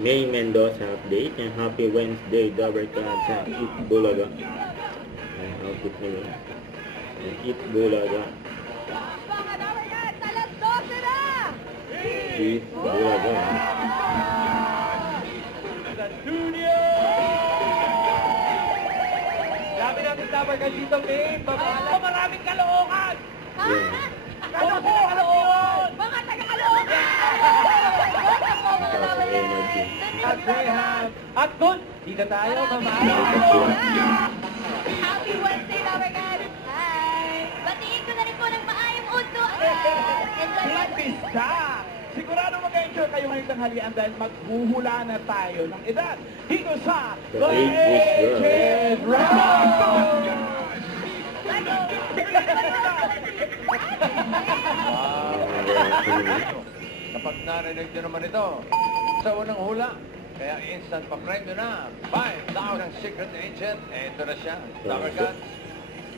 May Mendoza update and happy Wednesday, Dabarkad sa Eat Bulaga. Ang outfit nila. Eat Bulaga. Eat Bulaga. Grabe natin Dabarkad dito, May. Maraming kalookan! Yan. Kalookan! Mga taga-Caloocan! Tapos energy. At Graham! At doon, dito tayo, mamaya. Happy Wednesday, Dabarkad! Hi! Batiin ko na rin po ng maayong uto! Enjoy mo! Pista! Sigurado mag-enjoy kayo ngayong tanghalian dahil maghuhula na tayo ng edad dito sa The Ages Round! Kapag narinig nyo naman ito, sa unang hula, kaya instant pa-prime nyo na. 5,000 ng Secret Agent. Ito na siya. Dabarkad.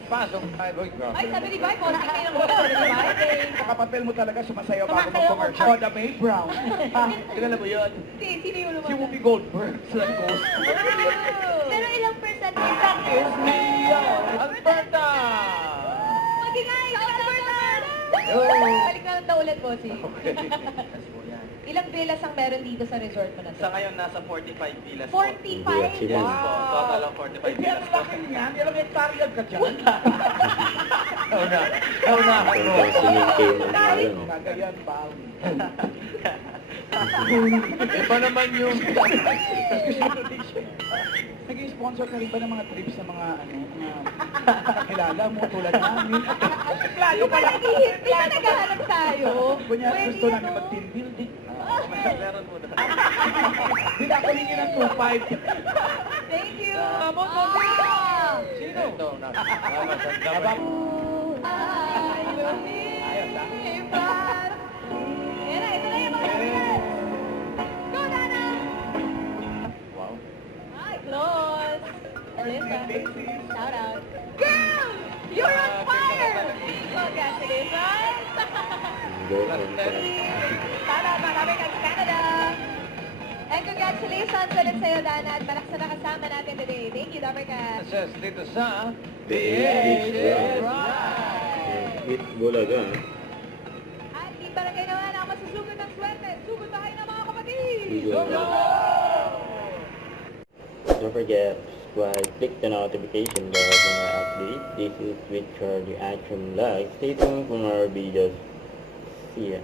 Pasok tayo. Ay, sabi ni Bai, konti kayo ng uto. Sabi ni Bai. Nakapapel mo talaga sumasayaw bago Sumasayaw mag-commercial. ako. Oh, the May Brown. Kilala mo yun? Sino yung Si Whoopi Goldberg sa Ghost. Pero ilang percent yung Is me, Alberta! Magingay! Alberta! Yo! Balik na lang daw ulit, bossy. Okay. Ilang villas ang meron dito sa resort mo na to? Sa ngayon, nasa 45 villas po. 45? Yes, po. Total of 45 Eh, villas ang po. laki niyan. Ilang hektarya ka dyan? Naunahan mo. Ang siningkay mo na lang. Kagayan, pal. Iba naman yung... Nag-sponsor ka rin ba ng mga trips sa mga kakilala mo tulad namin? Klaro Di ba pala. nag-ihip? Di ba naghahanap tayo? Kunyari Pwede gusto yan, namin no? mag-team building. Meron po na. Hindi na ako hingin ng 2.5. Thank you! Abot, Wow! Sino? Ito. Abang. I believe that. Yan na, ito na yung mga viewers. Go, Dana! Wow. Hi, close. Alyssa. Basis. Shout out. Girl! You're on fire! Congratulations! Go on fire. Shout out, marami kang Canada! And congratulations ulit sa'yo, Dana, at malak sa nakasama natin today. Thank you, Dabarkad. Says dito sa... The Ages Eat Bulaga. At di barangay naman ang masusugod ng swerte. Sugod tayo ng mga kapatid! Go! Don't forget to subscribe, click the notification bell for more updates. This is with Charlie Action Live. Stay tuned for more videos. See ya.